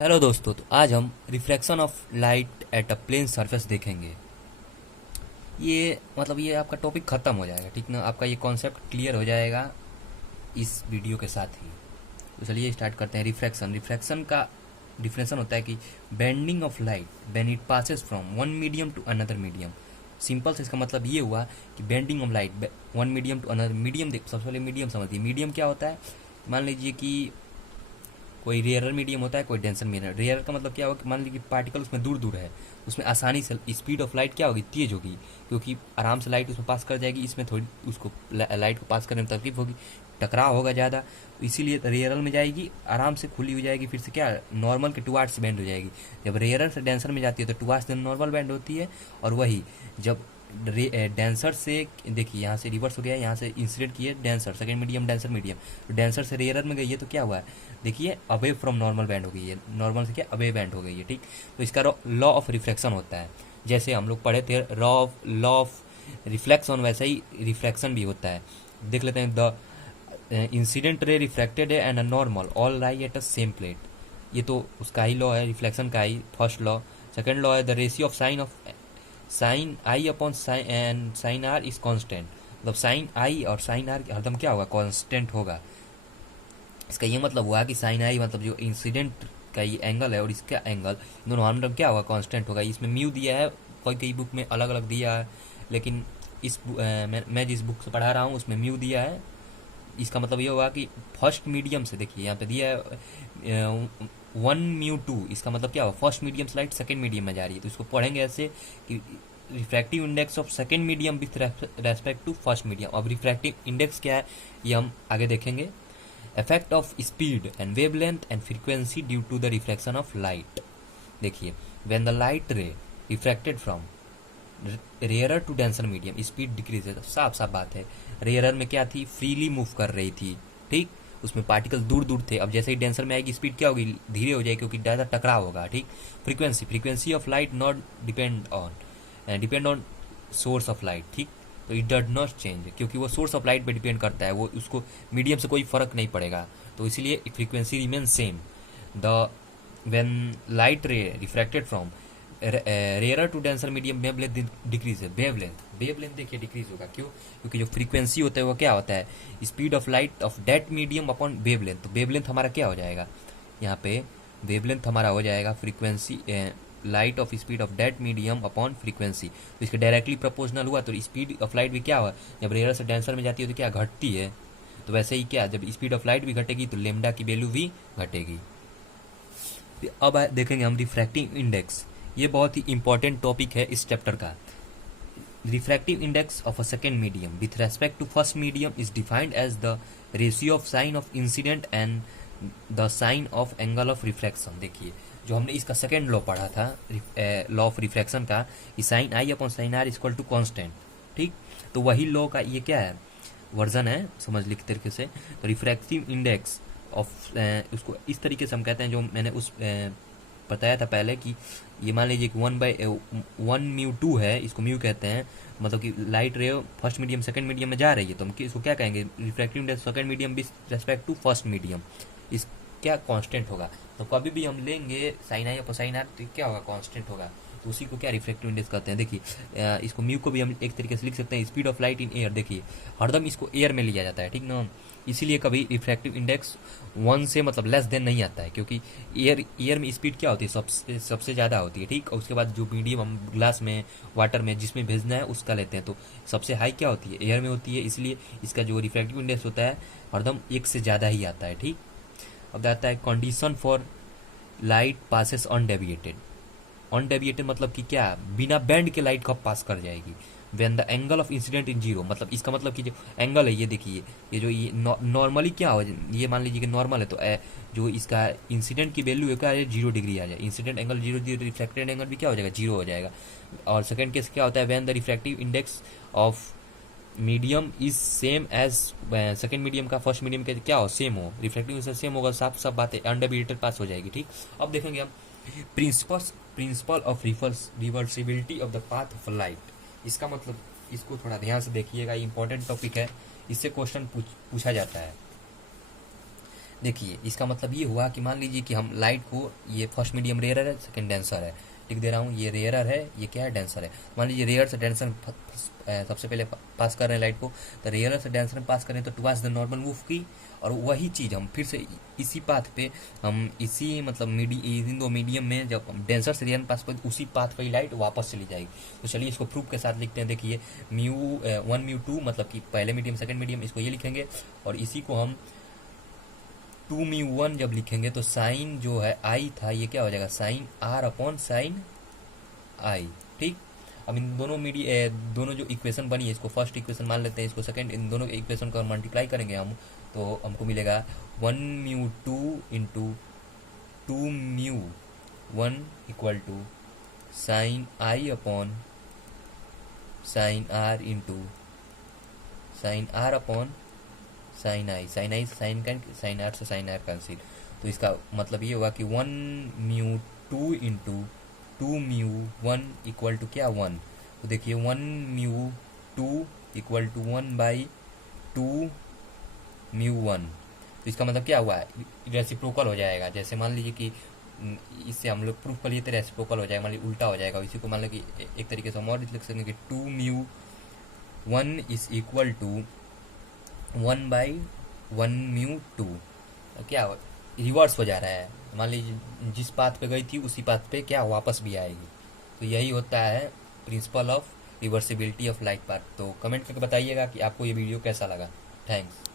Hello दोस्तों, तो आज हम refraction of light at a plane surface देखेंगे। ये आपका टॉपिक ख़त्म हो जाएगा, ठीक ना। आपका ये कॉन्सेप्ट क्लियर हो जाएगा इस वीडियो के साथ ही। तो चलिए स्टार्ट करते हैं। रिफ्रैक्शन रिफ्रैक्शन का डिफिनेशन होता है कि bending of light when it passes from one medium to another medium. Simple से इसका मतलब ये हुआ कि bending of light one medium to another medium. सबसे पहले मीडियम समझिए। मीडियम क्या होता है? मान लीजिए कि कोई रेयरर मीडियम होता है, कोई डेंसर मीडियम। रेयर का मतलब क्या होगा कि मान लीजिए कि पार्टिकल उसमें दूर दूर है, उसमें आसानी से स्पीड ऑफ लाइट क्या होगी, तेज होगी, क्योंकि आराम से लाइट उसमें पास कर जाएगी। इसमें थोड़ी उसको लाइट को पास करने में तकलीफ होगी, टकराव होगा ज़्यादा, तो इसीलिए रेयरल में जाएगी, आराम से खुली हो जाएगी, फिर से क्या नॉर्मल के टुवार्ड्स से बेंड हो जाएगी। जब रेयरर से डेंसर में जाती है तो टुवार्ड्स नॉर्मल बेंड होती है। और वही जब डेंसर से, देखिए यहाँ से रिवर्स हो गया, यहाँ से इंसिडेंट किए denser, second medium denser medium, तो डेंसर से रेयर में गई है, तो क्या हुआ है, देखिए अवे फ्रॉम नॉर्मल बैंड हो गई है, नॉर्मल से क्या अवे बैंड हो गई है, ठीक। तो इसका लॉ ऑफ रिफ्लेक्शन होता है, जैसे हम लोग पढ़े थे लॉ ऑफ रिफ्लेक्शन, वैसे ही रिफ्लेक्शन भी होता है। देख लेते हैं। द इंसिडेंट रे रिफ्लेक्टेड है and normal all lie at a same plate. ये तो उसका ही लॉ है, रिफ्लेक्शन का ही फर्स्ट लॉ। सेकेंड लॉ है the ratio of sine i upon sine r is constant. मतलब साइन आई और साइन आर हरदम क्या होगा, कांस्टेंट होगा। इसका ये मतलब हुआ कि साइन आई मतलब जो इंसिडेंट का ये एंगल है और इसका एंगल, दोनों हरदम क्या होगा, कांस्टेंट होगा। इसमें म्यू दिया है, कोई कई बुक में अलग अलग दिया है, लेकिन मैं जिस बुक से पढ़ा रहा हूँ उसमें म्यू दिया है। इसका मतलब ये होगा कि फर्स्ट मीडियम से, देखिए यहाँ पे दिया है 1μ2, इसका मतलब क्या होगा, फर्स्ट मीडियम से लाइट सेकेंड मीडियम में जा रही है, तो इसको पढ़ेंगे ऐसे कि refractive index of second medium with respect to first medium. अब रिफ्रैक्टिव इंडेक्स क्या है ये हम आगे देखेंगे। Effect of speed and wavelength and frequency due to the reflection of light. देखिए, when the light ray refracted from rarer to denser medium speed decrease है। साफ साफ बात है, रेयरर में क्या थी, फ्रीली मूव कर रही थी, ठीक, उसमें पार्टिकल दूर दूर थे। अब जैसे ही डेंसर में आएगी स्पीड क्या होगी, धीरे हो जाएगी, क्योंकि ज़्यादा टकराव होगा, ठीक। Frequency of light not depend on source of light, ठीक। तो इट डज नॉट चेंज, क्योंकि वो सोर्स ऑफ लाइट पे डिपेंड करता है, वो उसको मीडियम से कोई फर्क नहीं पड़ेगा, तो इसीलिए frequency remain same. The when light ray refracted from rare to denser medium wavelength decrease है। वेवलेंथ देखिए डिक्रीज होगा, क्यों, क्योंकि जो फ्रीक्वेंसी होता है वो क्या होता है, speed of light of that medium upon wavelength. तो वेवलेंथ हमारा क्या हो जाएगा, यहाँ पे वेवलेंथ हमारा हो जाएगा frequency light of speed of that medium upon frequency. तो इसके डायरेक्टली प्रोपोर्शनल हुआ, तो स्पीड ऑफ लाइट भी क्या हुआ, जब रेयर से डेंसर में जाती है तो क्या घटती है, तो वैसे ही क्या, जब स्पीड ऑफ लाइट भी घटेगी तो लेमडा की वैल्यू भी घटेगी। अब देखेंगे हम रिफ्रैक्टिव इंडेक्स। ये बहुत ही इंपॉर्टेंट टॉपिक है इस चैप्टर का। Refractive index of a second medium with respect to first medium is defined as the ratio of sine of incident and the sine of angle of reflection. देखिए, जो हमने इसका second law पढ़ा था, law of reflection का, कि sine i upon sine r equal to constant, ठीक। तो वही लॉ का ये क्या है, वर्जन है, समझ लिख तरीके से। तो रिफ्रैक्टिव इंडेक्स ऑफ उसको इस तरीके से हम कहते हैं, जो मैंने उस बताया था पहले, कि ये मान लीजिए कि 1/1μ2 है, इसको म्यू कहते हैं, मतलब कि लाइट रे फर्स्ट मीडियम सेकंड मीडियम में जा रही है, तो हम इसको क्या कहेंगे, refractive index second medium with respect to first medium, इस क्या कांस्टेंट होगा। तो कभी भी हम लेंगे sine i upon sine r, तो क्या होगा, कांस्टेंट होगा, तो उसी को क्या रिफ्रैक्टिव इंडेक्स कहते हैं। देखिए, इसको म्यू को भी हम एक तरीके से लिख सकते हैं, speed of light in air. देखिए, हरदम इसको एयर में लिया जाता है, ठीक ना, इसीलिए कभी रिफ्रैक्टिव इंडेक्स 1 से मतलब लेस देन नहीं आता है, क्योंकि एयर में स्पीड क्या होती है, सबसे ज़्यादा होती है, ठीक। और उसके बाद जो मीडियम हम ग्लास में, वाटर में जिसमें भेजना है उसका लेते हैं, तो सबसे हाई क्या होती है, एयर में होती है, इसलिए इसका जो रिफ्रैक्टिव इंडेक्स होता है हरदम 1 से ज़्यादा ही आता है, ठीक। अब आता है condition for light passes undeviated. Undeviated मतलब कि क्या, बिना बैंड के लाइट कब पास कर जाएगी, when the angle of incident in zero. मतलब इसका मतलब कि जो एंगल है, ये देखिए, ये जो ये नॉर्मली क्या हो, ये मान लीजिए कि नॉर्मल है, तो जो इसका इंसिडेंट की वैल्यू है क्या है, 0 डिग्री आ जाए, इंसिडेंट एंगल 0, रिफ्रैक्टेड एंगल भी क्या हो जाएगा, 0 हो जाएगा। और सेकंड केस क्या होता है, when the refractive index of medium is same as second medium का फर्स्ट मीडियम के क्या हो, सेम हो, रिफ्रैक्टिव से सेम होगा, साफ सब बातें अनडेविएटेड पास हो जाएगी, ठीक। अब देखेंगे हम principle of reversibility of the path of light. इसका मतलब, इसको थोड़ा ध्यान से देखिएगा, इंपॉर्टेंट टॉपिक है, इससे क्वेश्चन पूछा जाता है। देखिए इसका मतलब ये हुआ कि मान लीजिए कि हम लाइट को, ये फर्स्ट मीडियम रेयर है, सेकंड डेंसर है, लिख दे रहा हूँ, ये रेयर है, ये क्या है, डेंसर है। मान लीजिए रेयर से डेंसर सबसे पहले पास कर रहे हैं लाइट को, तो रेयर से डेंसर में पास करें तो टुवार्ड्स द नॉर्मल मूव की, और वही चीज़ हम फिर से इसी पाथ पे, हम इसी मतलब इन दो मीडियम में जब हम डेंसर से रेयर में पास करें उसी पाथ पे ही लाइट वापस चली जाएगी। तो चलिए इसको प्रूफ के साथ लिखते हैं। देखिए म्यू 1 म्यू 2 मतलब कि पहले मीडियम सेकंड मीडियम, इसको ये लिखेंगे, और इसी को हम 2 म्यू 1 जब लिखेंगे तो साइन जो है आई था, ये क्या हो जाएगा, साइन आर अपॉन साइन आई। ठीक, अब इन दोनों जो इक्वेशन बनी है, इसको फर्स्ट इक्वेशन मान लेते हैं, इसको सेकंड, इन दोनों इक्वेशन को मल्टीप्लाई करेंगे हम, तो हमको मिलेगा 1 mu 2 into 2 mu 1 equal to sine i upon sine r into sine r upon sine i sine r से साइन आर कैंसिल। तो इसका मतलब ये हुआ कि 1 mu 2 into 2 mu 1 equal to क्या, 1। तो देखिए 1 mu 2 equal to 1 by 2 mu 1। तो इसका मतलब क्या हुआ है, रेसिप्रोकल हो जाएगा। जैसे मान लीजिए कि इससे हम लोग प्रूफ कर लिए थे रेसिप्रोकल हो जाएगा, मान लीजिए उल्टा हो जाएगा। इसी को मान लो कि एक तरीके से हम और लिख सकते हैं कि 2 mu 1 is equal to 1 by 1 mu 2। क्या रिवर्स हो जा रहा है, मान लीजिए जिस पाथ पे गई थी उसी पाथ पे क्या वापस भी आएगी। तो यही होता है principle of reversibility of light path. तो कमेंट करके बताइएगा कि आपको ये वीडियो कैसा लगा। थैंक्स।